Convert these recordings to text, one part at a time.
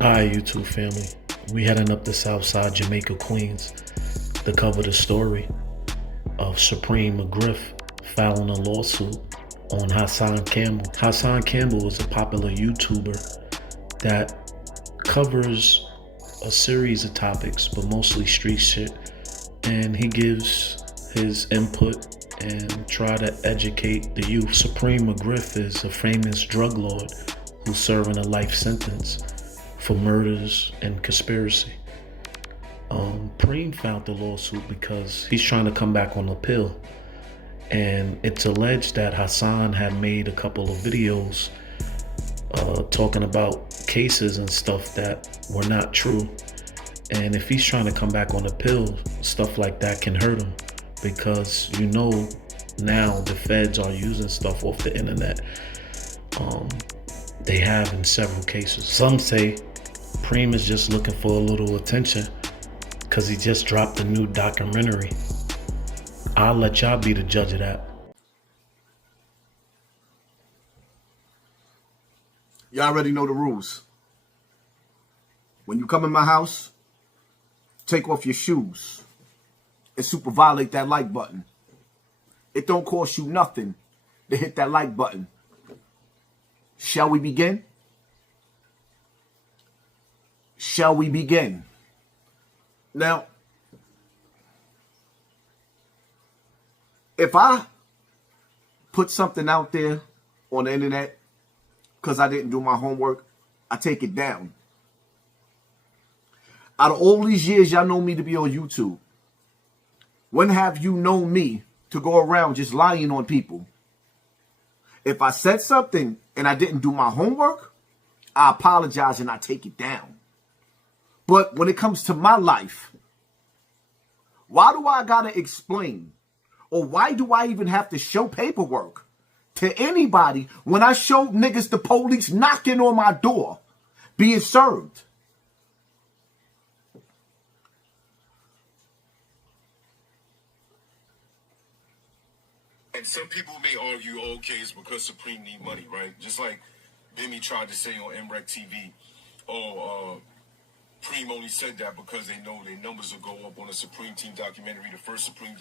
Alright, YouTube family. We heading up the south side, Jamaica, Queens, to cover the story of Supreme McGriff filing a lawsuit on Hassan Campbell. Hassan Campbell is a popular YouTuber that covers a series of topics, but mostly street shit. And he gives his input and try to educate the youth. Supreme McGriff is a famous drug lord who's serving a life sentence for murders and conspiracy. Preem filed the lawsuit because he's trying to come back on the pill. And it's alleged that Hassan had made a couple of videos talking about cases and stuff that were not true. And if he's trying to come back on the pill, stuff like that can hurt him, because now the feds are using stuff off the internet. They have in several cases. Some say Preem is just looking for a little attention because he just dropped a new documentary. I'll let y'all be the judge of that. Y'all already know the rules. When you come in my house, take off your shoes and super violate that like button. It don't cost you nothing to hit that like button. Shall we begin? Shall we begin? Now, if I put something out there on the internet because I didn't do my homework, I take it down. Out of all these years y'all know me to be on YouTube, when have you known me to go around just lying on people? If I said something and I didn't do my homework, I apologize and I take it down. But when it comes to my life, why do I gotta explain, or why do I even have to show paperwork to anybody when I show niggas the police knocking on my door, being served? And some people may argue, okay, it's because Supreme need money, right? Just like Bimmy tried to say on MREC TV, Preem only said that because they know their numbers will go up on a Supreme Team documentary. The first Supreme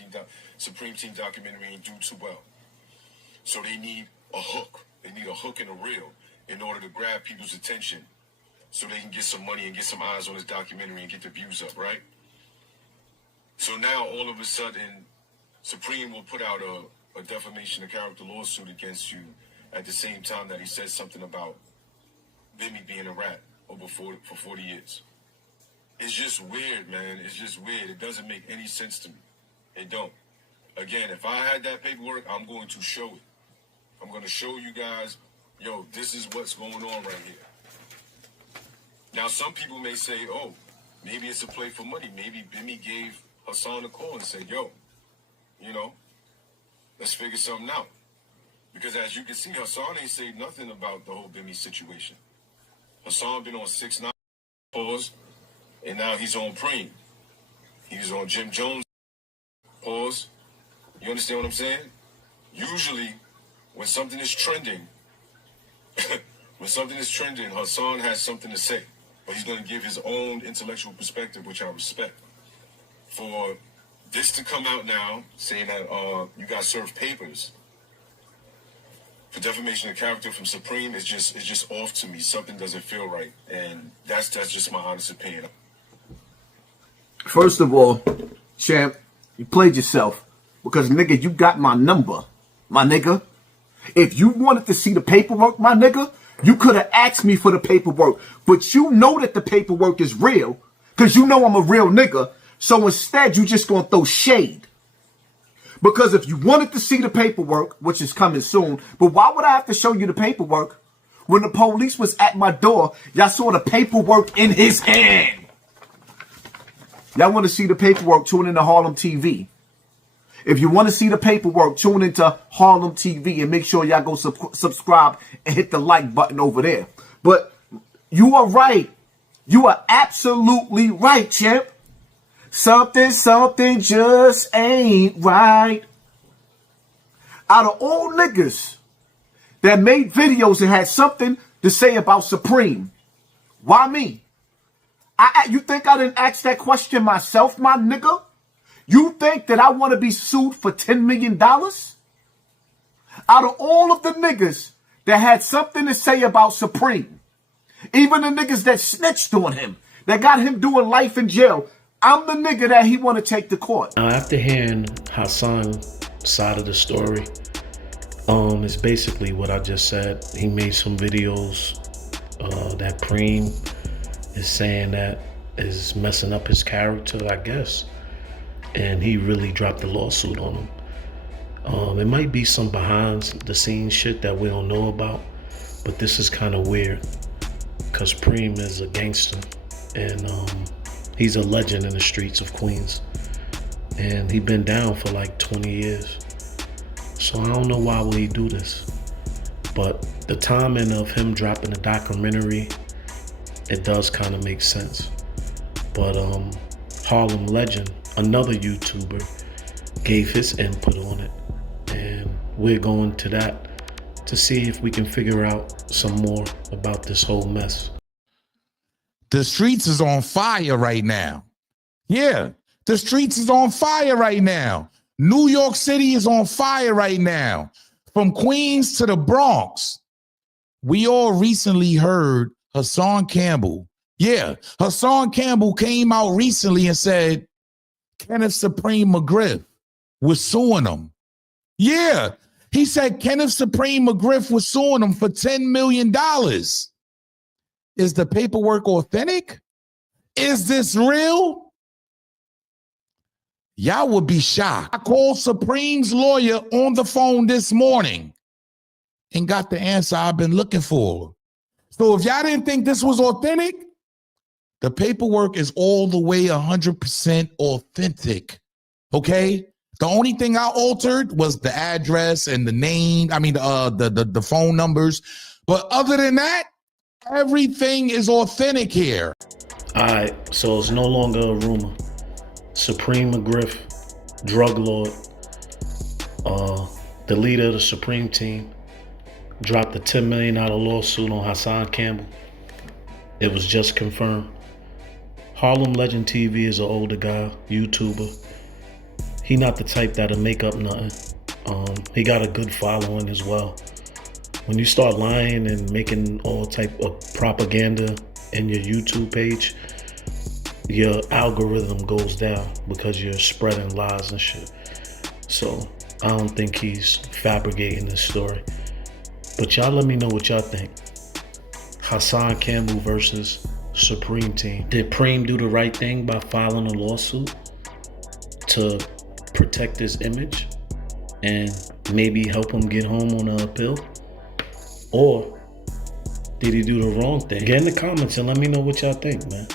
Team documentary ain't do too well. So they need a hook. They need a hook and a reel in order to grab people's attention so they can get some money and get some eyes on this documentary and get the views up, right? So now all of a sudden, Supreme will put out a defamation of character lawsuit against you at the same time that he says something about Bimmy being a rat for 40 years. It's just weird, man. It's just weird. It doesn't make any sense to me. It don't. Again, if I had that paperwork, I'm going to show it. I'm going to show you guys, yo, this is what's going on right here. Now, some people may say, oh, maybe it's a play for money. Maybe Bimmy gave Hassan a call and said, yo, let's figure something out. Because as you can see, Hassan ain't said nothing about the whole Bimmy situation. Hassan been on 6ix9ine, pause, and now he's on Preem. He's on Jim Jones, pause. You understand what I'm saying? Usually, when something is trending, Hassan has something to say. But he's going to give his own intellectual perspective, which I respect. For this to come out now, saying that you got served papers for defamation of character from Supreme, is just off to me. Something doesn't feel right, and that's just my honest opinion. First of all, champ, you played yourself, because nigga, you got my number, my nigga. If you wanted to see the paperwork, my nigga, you could have asked me for the paperwork. But you know that the paperwork is real, because you know I'm a real nigga. So instead, you just gonna throw shade. Because if you wanted to see the paperwork, which is coming soon, but why would I have to show you the paperwork? When the police was at my door, y'all saw the paperwork in his hand. Y'all want to see the paperwork, tune into Harlem TV. If you want to see the paperwork, tune into Harlem TV and make sure y'all go subscribe and hit the like button over there. But you are right. You are absolutely right, champ. Something just ain't right. Out of all niggas that made videos and had something to say about Supreme, why me? You think I didn't ask that question myself, my nigga? You think that I want to be sued for $10 million? Out of all of the niggas that had something to say about Supreme, even the niggas that snitched on him, that got him doing life in jail, I'm the nigga that he want to take to court. Now, after hearing Hassan's side of the story, it's basically what I just said. He made some videos that Preem is saying that is messing up his character, I guess. And he really dropped a lawsuit on him. It might be some behind the scenes shit that we don't know about, but this is kind of weird because Preem is a gangster and he's a legend in the streets of Queens. And he been down for like 20 years. So I don't know why would he do this. But the timing of him dropping the documentary, it does kind of make sense. But Harlem Legend, another YouTuber, gave his input on it. And we're going to that to see if we can figure out some more about this whole mess. The streets is on fire right now. Yeah, the streets is on fire right now. New York City is on fire right now. From Queens to the Bronx. We all recently heard Hassan Campbell. Yeah, Hassan Campbell came out recently and said Kenneth Supreme McGriff was suing him. Yeah, he said Kenneth Supreme McGriff was suing him for $10 million. Is the paperwork authentic? Is this real? Y'all would be shocked. I called Supreme's lawyer on the phone this morning and got the answer I've been looking for. So if y'all didn't think this was authentic, the paperwork is all the way 100% authentic, okay? The only thing I altered was the address and the name, the phone numbers. But other than that, everything is authentic here. All right, so it's no longer a rumor. Supreme McGriff, drug lord, the leader of the Supreme team, dropped a $10 million lawsuit on Hassan Campbell. It was just confirmed. Harlem Legend TV is an older guy, YouTuber. He not the type that'll make up nothing. He got a good following as well. When you start lying and making all type of propaganda in your YouTube page, your algorithm goes down because you're spreading lies and shit. So I don't think he's fabricating this story. But y'all let me know what y'all think. Hassan Campbell versus Supreme team. Did Preem do the right thing by filing a lawsuit to protect his image and maybe help him get home on an appeal? Or did he do the wrong thing? Get in the comments and let me know what y'all think, man.